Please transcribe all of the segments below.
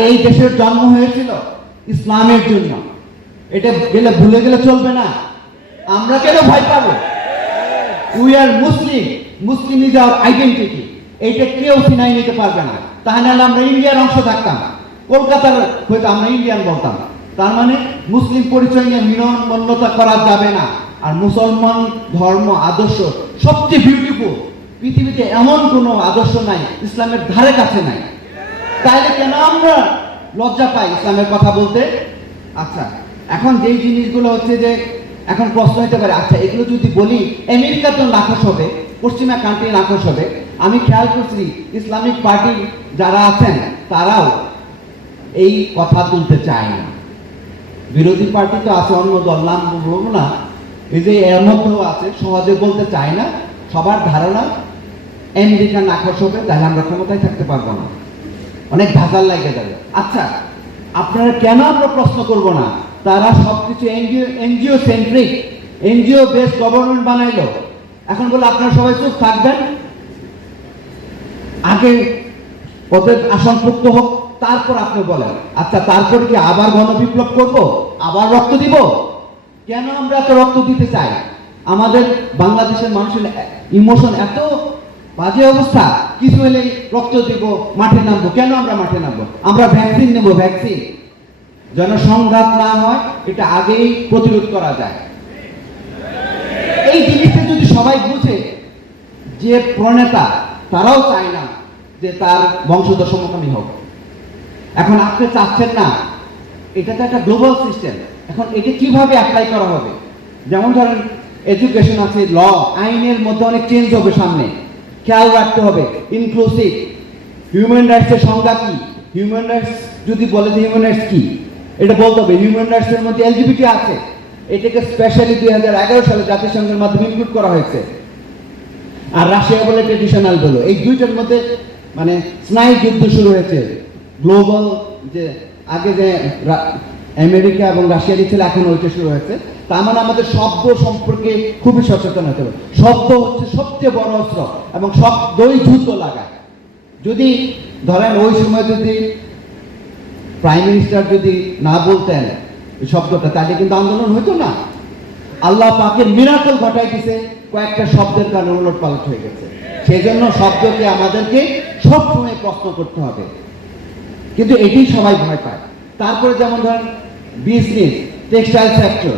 আরে এই দেশের জন্ম হয়েছিল ইসলামের জন্য, এটা গেলে ভুলে গেলে চলবে না। আমরা কেন ভয় পাবো? We are Muslim, Muslim is our identity, এইটা কেউ ছিনাই নিতে পারবে না। তাহলে আমরা ইন্ডিয়ার অংশ থাকতাম, কলকাতার হয়তো আমরা ইন্ডিয়ান বলতাম। তার মানে মুসলিম পরিচয় নিয়ে মিলনমন্যতা করা যাবে না। আর মুসলমান ধর্ম আদর্শ সবচেয়ে বিউটিফুল, পৃথিবীতে এমন কোনো আদর্শ নাই ইসলামের ধারে কাছে নাই। তাইলে কেন আমরা লজ্জা পাই ইসলামের কথা বলতে? আচ্ছা, এখন যেই জিনিসগুলো হচ্ছে যে এখন প্রশ্ন হতে পারে, আচ্ছা এগুলো যদি বলি আমেরিকা তো নাকশ হবে, পশ্চিমা কান্ট্রি নাকশ হবে। আমি খেয়াল করছি ইসলামিক পার্টি যারা আছেন তারাও এই কথা তুলতে চায় না। বিরোধী পার্টি তো আছে, অন্য দল নাম বলবো না, এই যে এর মধ্যেও আছে, সহজে বলতে চায় না। সবার ধারণা আমেরিকা নাকশ হবে, তাহলে আমরা ক্ষমতায় থাকতে পারবো না, অনেক ধাঁধার লাগে যাবে। আচ্ছা, আপনারা কেন আমরা প্রশ্ন করব না? তারা সবকিছু NGO centric, NGO base government বানাইলো, এখন বলে আপনারা সবাই চুপ থাকবেন, আগে ওদের আসনভুক্ত হোক, তারপর আপনি বলেন। আচ্ছা, তারপর কি আবার গণবিপ্লব করব, আবার রক্ত দিব? কেন আমরা এত রক্ত দিতে চাই? আমাদের বাংলাদেশের মানুষের ইমোশন এত বাজে অবস্থা, কিছু হলেই রক্ত দিব, মাঠে নামবো। কেন আমরা মাঠে নামবো? আমরা ভ্যাকসিন নেব, ভ্যাকসিন যেন সংঘাত না হয়, এটা আগেই প্রতিরোধ করা যায়। এই জিনিসটা যদি সবাই বুঝে, যে প্রণেতা তারাও চায় না যে তার বংশধর সমকামী হোক। এখন আপনি চাচ্ছেন না, এটা তো একটা গ্লোবাল সিস্টেম, এখন এটা কিভাবে অ্যাপ্লাই করা হবে? যেমন ধরেন এডুকেশন আছে, ল, আইনের মধ্যে অনেক চেঞ্জ হবে সামনে, খেয়াল রাখতে হবে। ইনক্লুসিভ হিউম্যান রাইটসের সংজ্ঞা কি? হিউম্যান রাইটস যদি বলে যে হিউম্যান রাইটস কি, এটা বলতে হবে। হিউম্যান রাইটসের মধ্যে এলজিবিটি আছে, এটাকে স্পেশালি 2011 সালে জাতিসংঘের মাধ্যমে ইনক্লুড করা হয়েছে। আর রাশিয়া বলে ট্রেডিশনাল বলো, এই দুইটার মধ্যে মানে স্নায়ু যুদ্ধ শুরু হয়েছে। গ্লোবাল যে আগে যে আমেরিকা এবং রাশিয়ারই ছিল, এখন ওইটা শুরু হয়েছে। তার মানে আমাদের শব্দ সম্পর্কে খুবই সচেতন হতে হবে। শব্দ হচ্ছে সবচেয়ে বড় অস্ত্র, এবং শব্দই যুদ্ধ লাগায়। যদি ধরেন ওই সময় যদি প্রাইম মিনিস্টার যদি না বলতেন এই শব্দটা, তাহলে কিন্তু আন্দোলন হইতো না। আল্লাহ পাকের মিরাকল ঘটাই দিছে, কয়েকটা শব্দের কারণে উলট পালট হয়ে গেছে। সেই জন্য শব্দকে আমাদেরকে সবসময় প্রশ্ন করতে হবে, কিন্তু এটাই সবাই ভয় পায়। তারপরে যেমন ধরেন বিজনেস, টেক্সটাইল সেক্টর,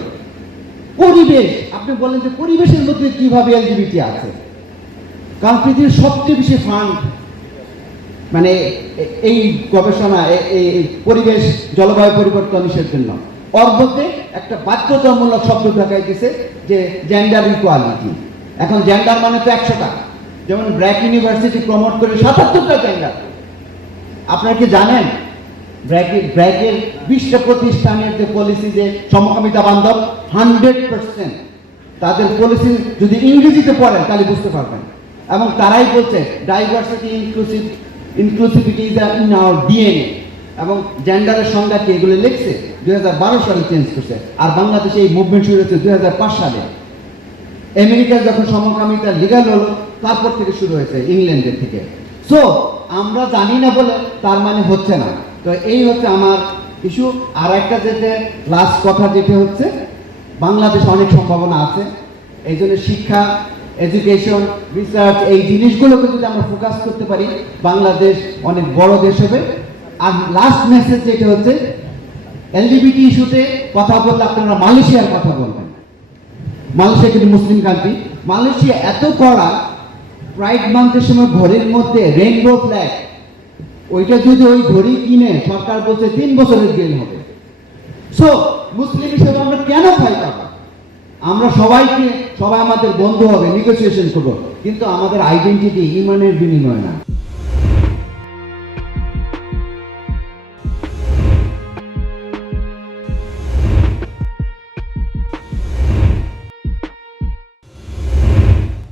পরিবেশ। আপনি বলেন যে পরিবেশের মধ্যে কিভাবে এলজিবিটি আছে? কারণ পৃথিবীর সবচেয়ে বেশি ফান্ড মানে এই গবেষণা, এই পরিবেশ জলবায়ু পরিবর্তনের জন্য, ওর মধ্যে একটা বাধ্যতামূলক শব্দ দেখাই দিছে যে জেন্ডার ইকুয়ালিটি। এখন জেন্ডার মানে তো 100টা, যেমন ব্র্যাক ইউনিভার্সিটি প্রমোট করে 77টা জেন্ডার। আপনারা কি জানেন ব্র্যাকের 20টা প্রতিষ্ঠানের যে পলিসি যে সমকামিতা বান্ধব, 100% তাদের পলিসি যদি ইংরেজিতে পড়েন তাহলে বুঝতে পারবেন। এবং তারাই বলছে diversity inclusivity is in our DNA. এবং জেন্ডারের সংজ্ঞা কি এগুলো লিখছে 2012 সালে চেঞ্জ করছে। আর বাংলাদেশে এই মুভমেন্ট শুরু হয়েছে 2005 সালে। আমেরিকায় যখন সমকামিতা লিগাল হলো, তারপর থেকে শুরু হয়েছে ইংল্যান্ডের থেকে। সো আমরা জানি না বলে তার মানে হচ্ছে না। তো এই হচ্ছে আমার ইস্যু। আর একটা যেটা লাস্ট কথা যেটা হচ্ছে, বাংলাদেশ অনেক সম্ভাবনা আছে, এই জন্য শিক্ষা, এডুকেশন, রিসার্চ, এই জিনিসগুলোকে যদি আমরা ফোকাস করতে পারি, বাংলাদেশ অনেক বড় দেশ হবে। আর লাস্ট মেসেজ যেটা হচ্ছে, এলজিবিটি ইস্যুতে কথা বললে আপনারা মালয়েশিয়ার কথা বলবেন। মালয়েশিয়া কিন্তু মুসলিম কান্ট্রি। মালয়েশিয়া এত কড়া, প্রাইড মান্থের সময় ঘড়ির মধ্যে রেইনবো ফ্ল্যাগ, ওইটা যদি ওই ঘড়ি কিনে সরকার বলছে 3 বছরের জেল হবে। সো মুসলিম হিসেবে আমরা কেন ভয় পাবো? আমরা সবাই আমাদের বন্ধু হবে, নেগোসিয়েশন করবো, কিন্তু আমাদের আইডেন্টিটি ইমানের বিনিময় না।